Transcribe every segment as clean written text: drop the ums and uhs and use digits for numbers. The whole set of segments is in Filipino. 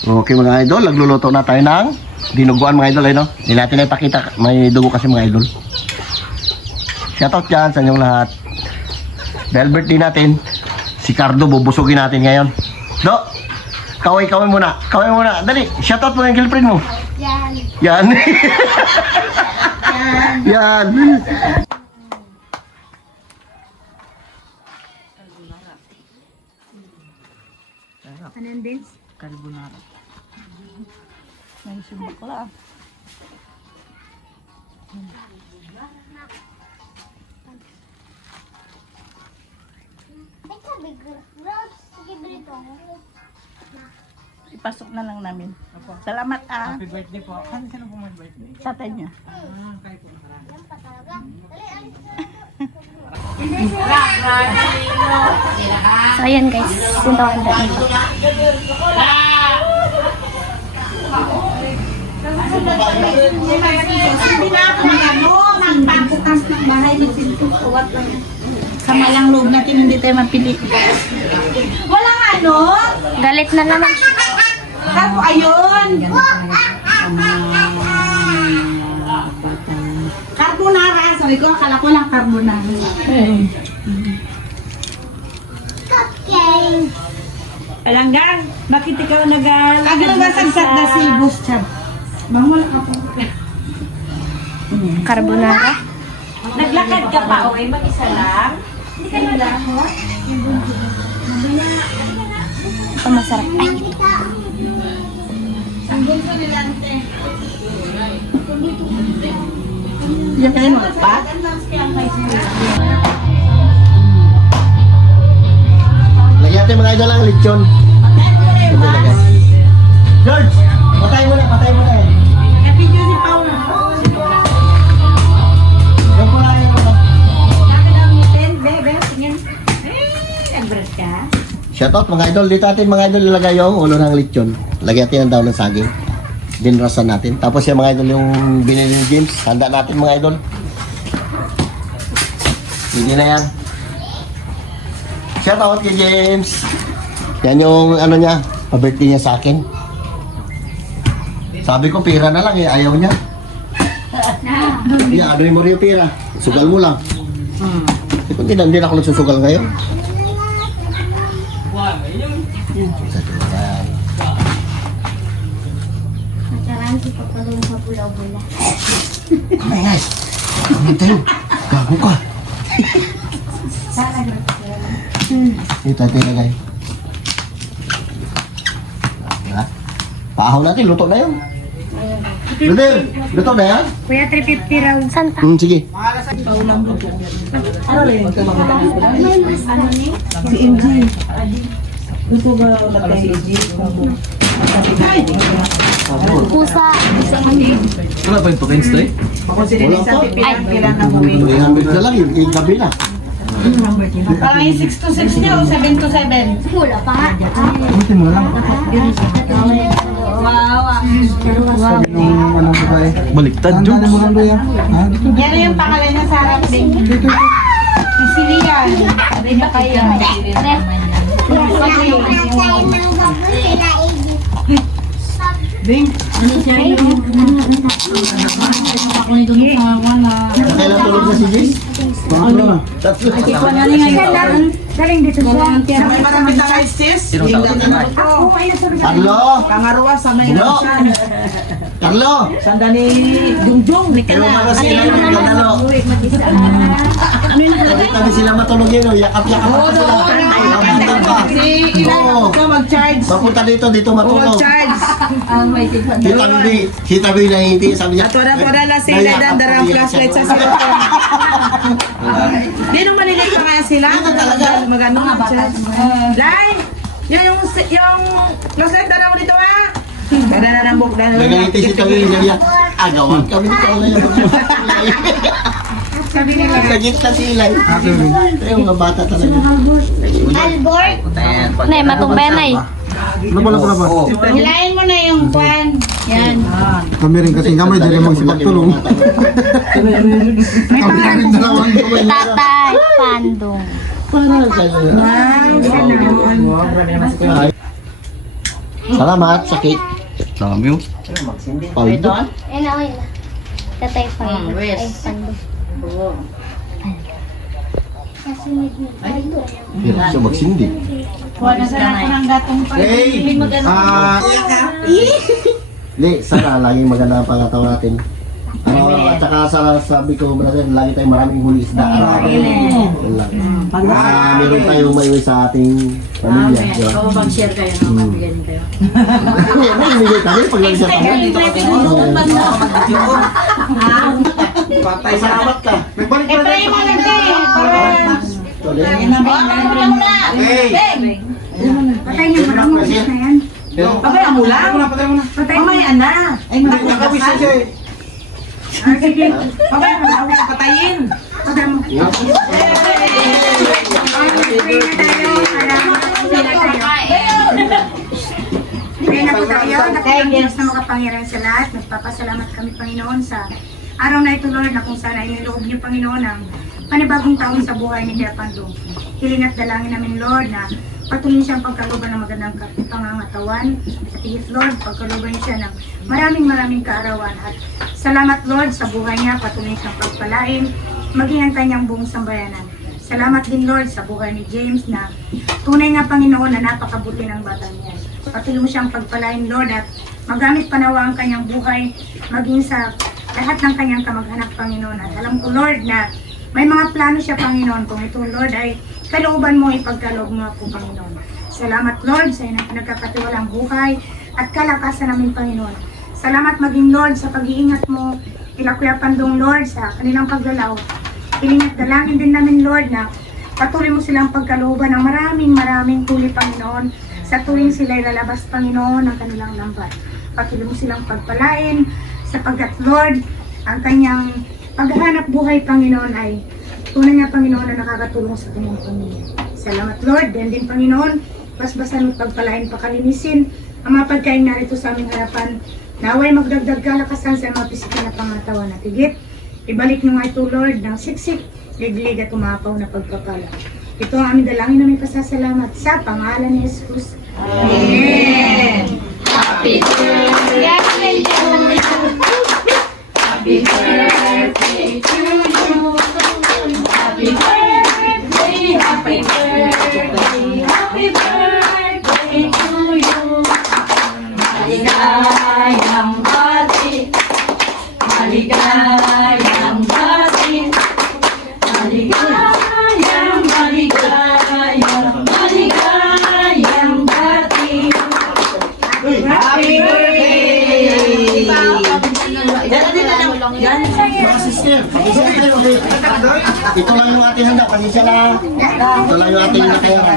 Okay mga idol, nagluluto na tayo ng dinuguan mga idol, no? Hindi natin na ipakita, may dugo kasi mga idol. Shoutout dyan sa inyong lahat. Dahil birthday natin, si Cardo bubusugin natin ngayon. Do, kaway muna, dali, shoutout mo yung girlfriend mo. Yan. Yan. Ano yun din? Carbonara. May sumbakla. Ipasok na lang namin. Salamat ah. Happy birthday po. Sino po may birthday? Tatay niya. Kayo po marami. So ayan guys, yung handa nito. Sa malang loob natin hindi tayo mapili. Walang ano? Galit na naman. Ako, ayun. Carbonara. Sabi ko, akala ko lang carbonara. Alanggang, bakit ikaw nag- Ako na basagsak na si Bus Chab. Bangon ako. Carbonara. Naglakad ka pa, okay? Mag-isa lang? Hindi ka nalakot? Ito masarap. Ay, ito. Ang gusto nila, ante. Diyan kayo magpat? Lagyan natin mga idol ang lechon. Ito lagay. George, patay mo na eh. Happy New Year, Paul. Yan po lang yun. Bebe, tingin. Nag-brush ka? Shoutout mga idol. Dito natin mga idol ilagay yung ulo ng lechon. Lagyan natin ang daw ng saging. Dinrasan natin. Tapos yung mga idol yung binili ni James. Handa natin mga idol. Hindi na yan. Shoutout kay James. Yan yung ano niya. Pa-birthday niya sa akin. Sabi ko pira na lang eh. Ayaw niya. Yeah, ano mo rin yung pira. Sugal mo lang. Hindi na ako nagsusugal ngayon. Nakaraan si Papalong sa pula-pula. Kamay guys. Kamay tayo. Gago ka. Ito natin lagay. Diba? Paahaw natin. Luto na yun. Luto na yan? Kuya, 350 raw. Saan pa? Sige. Si MG. Ito ba natin si MG? Pusa. Wala ba yung pagkain stay? Consider sa pipilang kailangan mo may 300 na lang yun. Yung gabi na. Parang yung 6 to 6 niya o 7 to 7? Wala pa. Buti mo lang. Wow. Ano ba eh? Baliktad, George. Yan yung pangalan niya sa harap din. Sicilian. Sabi na kayo. Kailan tulog na si Jace? Tatlo. Galing dito sa May marami na kayo, sis. Carlo! Pangaruwa sa may Carlo! Carlo! Sandali, Jungjung. Pero mga sila yung magkadalo. Tabi sila matulog yun. Yakap-yakap pa sila. Ay, nandun pa. Si Ilan ko mag-charge. Mapunta dito matulog. Mag-charge. Si Tabi na hindi. Sabi niya. At wala na sila dandarang flashlight sa cellphone. Di nung maliliit pa kaya sila. Ito talaga. Magano mag-charge. Lai! Yung flashlight dala mo dito ha. Kada na ng book. Nagangiti si Tabi. Sabi niya, agawan kami dito ngayon. Sabi nila. Nagit na si Ilay. Ay, mga bata talaga. Albor. Nay, matumbay nay. Hilahin mo na yung kwan. Yan. Kami rin kasi gamay din naman si Pagtulong. Kami na rin dalawang gawin. Tatay, Pandong. Para kayo. Wow. Salamat sa cake. Dami oh. Paldo. Ayun na, ayun na. Tatay pa yun. Ay, pando. Hirap siya magsindi. Hindi, sana laging maganda ang pangatawa natin. At saka sabi ko, brother, lagi tayong maraming huli isda. Yun lang. Meron tayong maiwi sa ating pamilya. di ba? Mag-share kayo ng pamilyan kayo. Namimigay kami pag nag-share kami. Patay, salamat ka. Nagbalik ka na yung mga Patay niyo mo lang mo na yan. Patay mo lang. Patay mo yan na. Ay, makakabis siya eh. Sige. Patay mo lang. Patayin. Patay mo. Pray na po tayo. Nakilang Diyos na makapangyarihan sa lahat. Nagpapasalamat kami, Panginoon, sa araw na ito, Lord, na kung sana iniloob niyo, Panginoon, ang panibagong taon sa buhay ni Kuya Pando. Hiling at dalangin namin, Lord, na patuloy siyang pagkaluban ng magandang pangangatawan. At higit, Lord, pagkaluban siya ng maraming kaarawan. At salamat, Lord, sa buhay niya. Patuloy siyang pagpalain, maging ang kanyang buong sambayanan. Salamat din, Lord, sa buhay ni James na tunay nga, Panginoon, na napakabuti ng bata niya. Patuloy siyang pagpalain, Lord, at magamit panawa ang kanyang buhay, maging sa lahat ng kanyang kamag-anak, Panginoon. At alam ko, Lord, na may mga plano siya, Panginoon. Kung ito, Lord, ay kalooban mo, ipagkaloob mo ako, Panginoon. Salamat, Lord, sa inang pinagkakatiwalang buhay at kalakasan namin, Panginoon. Salamat maging, Lord, sa pag-iingat mo, kila Kuya Pandong, Lord, sa kanilang paglalaw. Hiling at dalangin din namin, Lord, na patuloy mo silang pagkalooban ng maraming tuli, Panginoon, sa tuwing sila'y lalabas, Panginoon, ng kanilang lambat. Patuloy mo silang pagpalain, sapagkat, Lord, ang kanyang paghahanap buhay, Panginoon, ay tunay nga, Panginoon, na nakakatulong sa kanyang pamilya. Salamat, Lord. Then din, Panginoon, basbasan at pagpalain, pakalinisin ang mga pagkain narito sa aming harapan. Naway magdagdag kalakasan sa mga pisikal na pangatawan at higit. Ibalik niyo nga ito, Lord, ng siksik, liglig at umapaw na pagpapala. Ito ang aming dalangin na may pasasalamat sa pangalan ni Jesus. Amen. Happy birthday to you. Happy birthday to you. Happy birthday, happy birthday, happy birthday to you. Maligayang bati, maligayang bati, maligayang, maligayang, maligayang bati. Happy birthday! Yan, mga sister. Ito lang yung ating handa. Pasensya na. Ito lang yung ating nakayaran.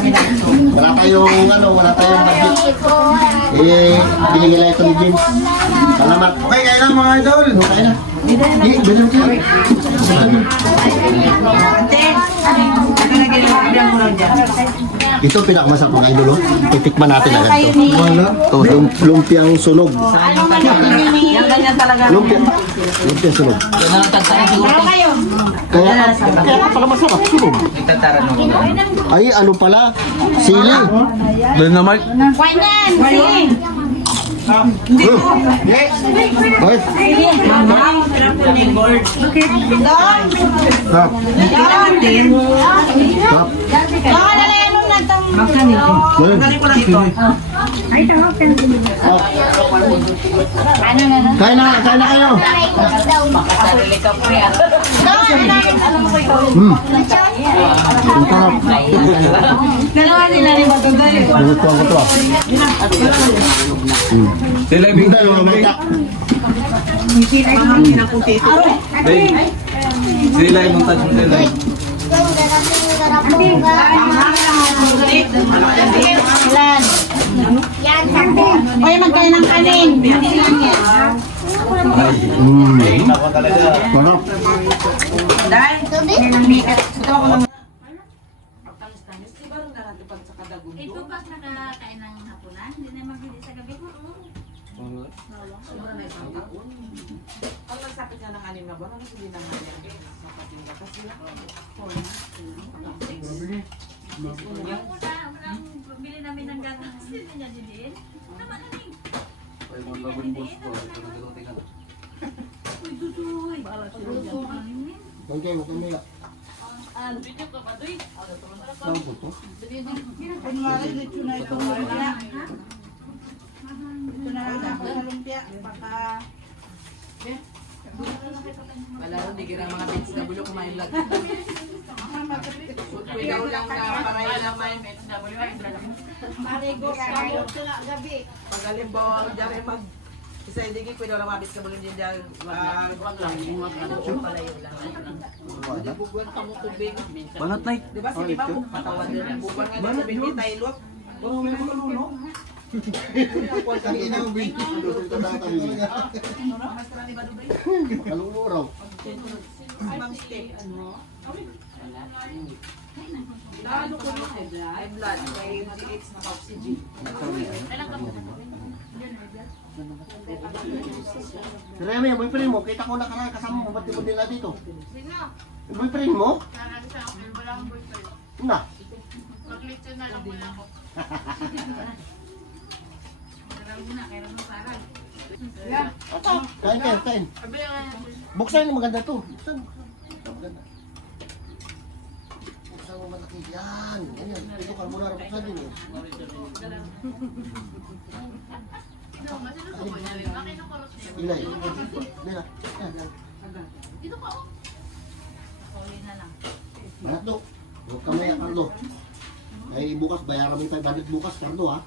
Wala tayong budget. Binigyan lang ito ni James. Salamat. Okay, kaya lang mga idol. Okay na. Bilhin ko. Ito pinakamasarap mga idol. Titikman natin agad ito. Wala. Ito, lumpiang sunog. Yan ganyan talaga. Lumpiang sunog. Kaya pala masarap, sunog. Ay, ano pala? Sili. Doon na Mark. Ay, sarap. Sarap. Ay, tawag ka. Kain na kayo. Ang sarap. Dalawa nila ni Batuday. Gusto ko to. Sila yung Hindi, mamaya. Sila yung montage mo nila. Oy, magkaya ng kanin. Sarap. Ito pa nakakain ng hapunan, hindi na magbili sa gabi. Ang magsapit nga ng 6 na buwan, ano sabihin ng mapatinda kasi Yung una, bili namin ng Ay, mga bagong boss ko. Tingnan. Okay, okay nila. Saan po to? Kunwari, dito na ito lumpia. Ito na lang ako sa lumpia. Baka... Wala rin, di kira mga bits na bulok kumain lang. Pwede ko lang na paray lang may bits na bulok. Marigos ka mo sa gabi. Pag alimbawa, dyan mag... Isa hindi ko pwede lang mga bits na bulok dyan dyan. Wag lang, palayo lang. Bubuan ka mo tubig. Banat na Di ba si Diba mo? Patawad din. Bubuan nga din sa baby tailot. Kami na yung binti. Kaluluraw. Ma'am steak. Lalo ko no. High blood. May GH na oxygen. Si Remy, yung boyfriend mo, kita ko na karaya kasama mo, ba't di mo nila dito? Yung boyfriend mo? Na. Ito, kain. Buksan yung maganda to. Buksan. Maganda. Buksan mo malaki. Yan. Ganyan. Ito ka muna buksan din eh. Ilay. Yan. Dito pa ako. Manatlo. Huwag ka maya, Carlo. Ay bukas, bayaran mo yung 500 bukas, Carlo ha.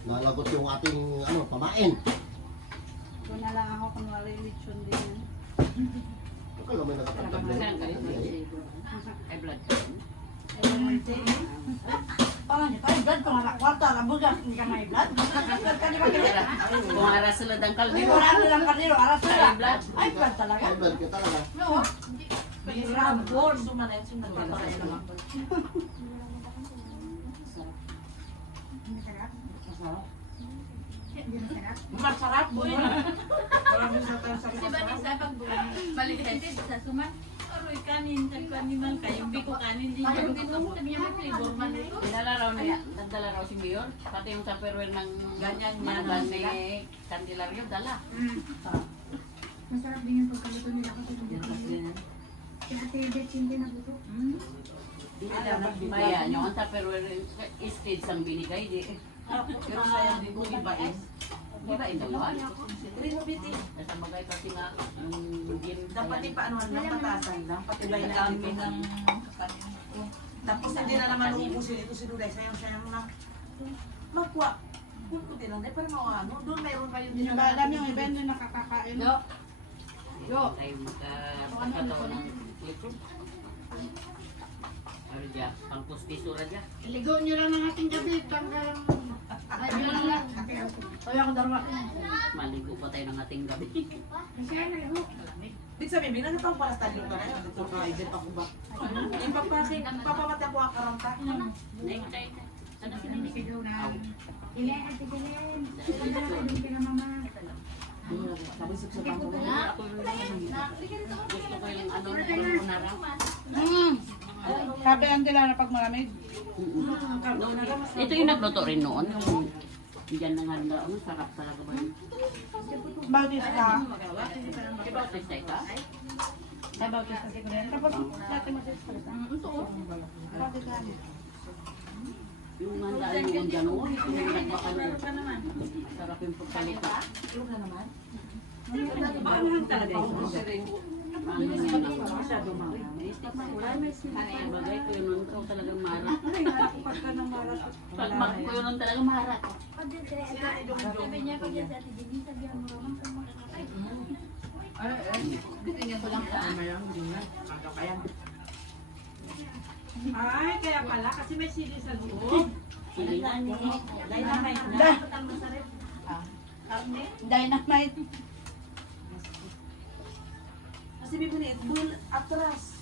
Nalagot yung ating pamain. Ito na lang ako kunwari lechon din. Huwag ka lang may nakapagtag na yun. Parang niya, ay blood ko nga kwarta, labugas, hindi ka may blood. Blood ka di ba kaya? Kung aras sila ng Di kaldero. ko lang nilang kardero, aras sila. Ay blood talaga. Ay, blood ka talaga. No. Birabor. Sumanan, sumanan. Masarap po yun. Maraming sa tayo sa masarap. Sa pagbulan, balik sa suman. Aroy kanin, kanin man kayo, biko kanin din. Yung dito mo, sabi niya may flavor man ito. Dinala raw niya, nagdala raw si Mayor. Pati yung tupperware ng ganyan niya ni Candelario, dala. Masarap din yung pagkaluto nila kasi kaya Ate Beth hindi nabuto. Maya, yung tupperware is kids ang binigay. Pero sayang din ko, iba is. Iba ito ba? Nasa bagay kasi nga, yung gin. Dapat ipaanuhan lang, patasan lang. Pati ba yung Kami ng tapos hindi na naman uubusin ito si Duday. Sayang-sayang na. Magkuha. Kunti lang. Dahil parang mga ano. Doon mayroon kayo din. Alam yung iba yung nakakakain. tayo magkataon ng klipro. Ano dyan? Pang pustisura dyan. Iligo nyo lang ng ating gabi. Kaya ako darwa. Maligo pa tayo ng ating gabi. Kasi naligo. Ibig sabihin, may nagpapang para sa tayo ka na yun. Ito ka, event ako ba? Yung papamati ako ang karanta. Ano Sigaw na. Ilen, Ate Belen. Punta na kayo doon kina mama. Sabi sa pang gusto ko yung ano, carbonara. Sabi ang nila na pag malamig. Ito yung nagluto rin noon. Diyan na nga na, sarap talaga ba yun? Bautis ka. Bautista ka? Ay, bautis kasi ko rin. Tapos, natin masisipalita. Ito. Bautis ka. Yung handaan mo yung gano'n, yung nagbaka na. Sarap yung pagkalita. Ano talaga yun? Ano yun? Masyado mga. Ano yung bagay ko yun nun, ikaw talagang marat. Pagka ng maras. Pag ko yun nun talagang marat. Sabi niya pag yan sa Ate Jenny, sabihan mo raman kung makakakay. Tingnan ko lang sa Ay, kaya pala. Kasi may sili sa loob. Dynamite na. Dynamite. Kasi may muna bull atras.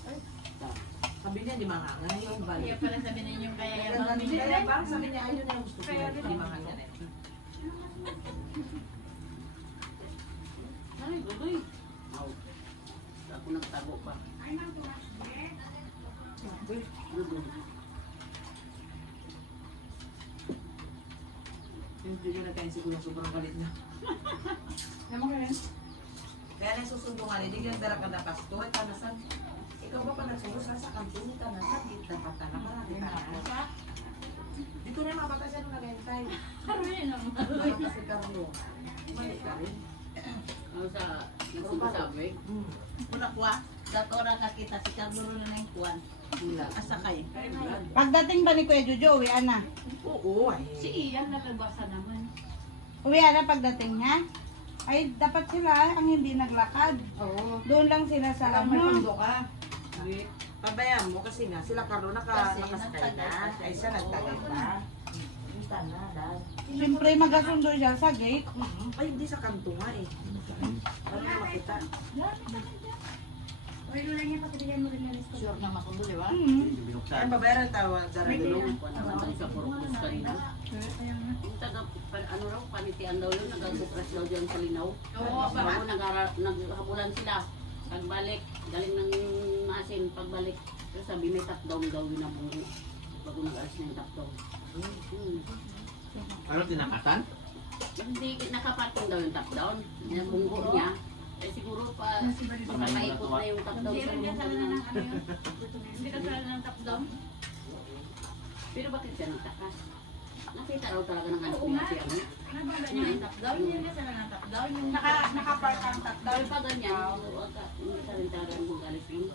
Sabi niya, di mga nga yung balik. Kaya pala sabi ninyo kaya yung Kaya ba? Sabi niya, ayun na yung gusto ko. Di mga nga rin. Ay, guloy. Ako nagtago pa. Hindi ko na kain siguro sobrang galit na. Naman ka rin. Kaya na susundungan, hindi ka dala ka na pastor, tanasan. Ikaw ba pa nagsulos ka sa kanto ni tanasan? Dapat na marami ka. Dito na mga bata siya nung nag-entay. Ay, kasi Carlo. Balik ka rin. Ano sa nagsasabi? Muna kuha. Dato ra nakita si Carlo na ng kuwan. Asakay. Pagdating ba ni Kuya Jojo, uwian na? Oo, ay. Si Ian nalabasa naman. Uwian na pagdating niya? Ay, dapat sila ang hindi naglakad. Oo. Doon lang sila sa Alam may ano. pundo ka. Pabayaan mo kasi nga sila Carlo Kasi nakasakay na. nagtagal. Ay siya nagtagal na. Kita na, dahil. Siyempre magasundo siya sa gate. Ay, hindi sa kanto nga eh. Para makita. Uy, Lola niya, patibigyan mo rin yung list. Sure na masundo, di ba? Ay, babayaran tawag. Dara dulong. Naman sa Purpos kanina. Yung taga, ano raw, panitian daw yun, nag-suppress daw dyan sa Linaw. Oo, Bago naghabulan sila. Pagbalik, galing ng asin, pagbalik. Pero sabi may top down daw yun ang bungo. Bago nag-alis na yung top down. Ano, tinakasan? Hindi nakapatong daw yung top down. Yung bungo niya. Eh siguro pa, pagkakaikot na yung top down Hindi sa rin niya bungo sana niya. ng ano yun. Hindi ka sana ng top down. Pero bakit siya nagtakas? Nakita raw talaga ng anak Oo niya nga. si ano. Ano ba ganyan yung top down? Hindi ka sana ng top down. Yung Naka-park ang top Dahil pa ganyan, hindi ka rin talaga mag-alis yun.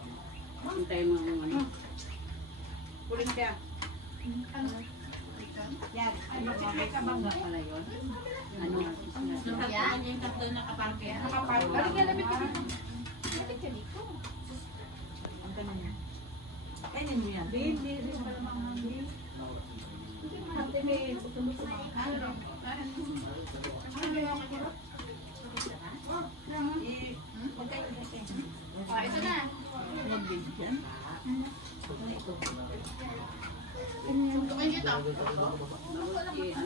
Hintayin mo yung ano. Kulit ka. Yan. May kabangga pala yun. Ano? Yan, yung top down nakapark yan. Naka-park. Balik ka, labit ka dito. Labit ka dito. Ang ganun yan. Kainin mo yan. Hindi rin pala mga hindi. Ate, may butulog sa mga ano. Ito na. Magbigyan. Tukin dito. Ano wala dito?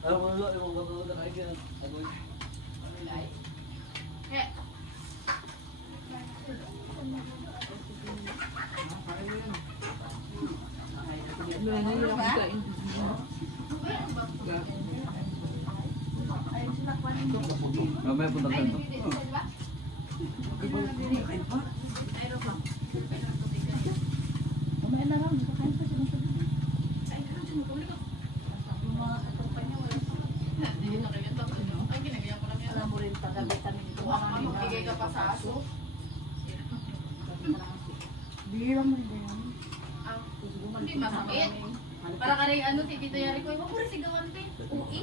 Ano mo na, yung mga nakaikin. Mamaya punta tayo. Alam mo rin paggabi kami dito. Magbigay ka pa sa aso. Bihira mo rin ba yan? Hindi masakit. Para ka rin ano, titito yari ko. Huwag mo rin sigawan din. Uwi.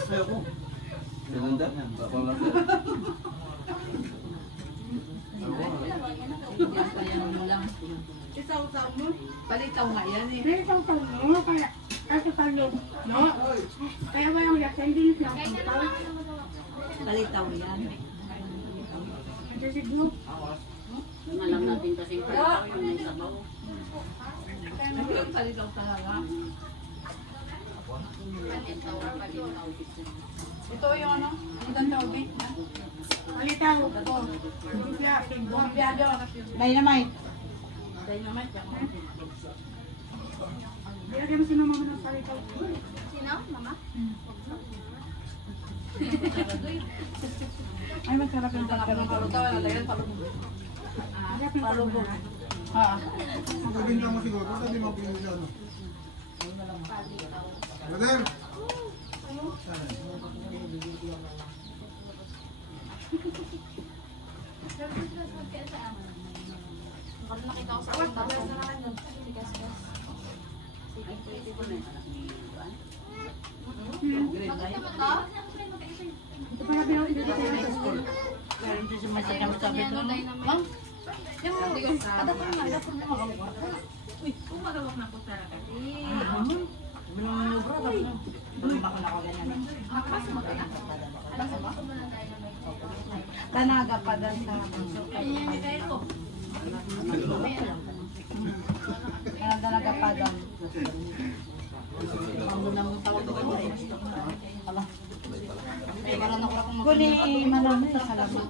Ayoko. Ganda? Bakal lang. Isaw-saw mo. Palitaw nga yan eh. Pero isang taon mo, kaya kasi Carlo, no? Kaya walang yakin, dinis lang ang tao. Palitaw yan. Kasi siguro, Yung alam natin kasi yung palitaw, yung may sabaw. Palitaw talaga. Ito yung ano? Ang ganda ube. malitaw. Siya, Bumpiyado. Dynamite. Dynamite. Biyagyan mo si mama mo ng salitaw. Sino? Mama? Ay, masarap yung pagkaroon. Palutaw, lalagyan palubog. Palubog. Ha. Sabihin lang mo siguro, sabi mo pinili ano. Brother! Parang nakita ko sa kanta. Pwede ko na yung anak ni Juan. Ito pa nabi ako dito sa school. Meron din si Masaya sabi ko. Ma'am, yung kadapon mo, kadapon mo. Uy, umarawak na po sa rakat. Manubra ba? Doon ba ko nakaganyan? Tanaga pa dun sa bunso. Tanaga pa dun. Ang bunang tawag ko. Kuni manong sa labot.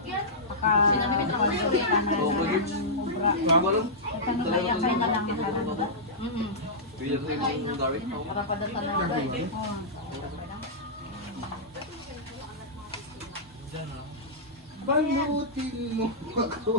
Paka-konsulta na ubra. Tanong kaya kay malang kanan. Pila sa yung gawin. Para padatan na ba? Balutin mo ako.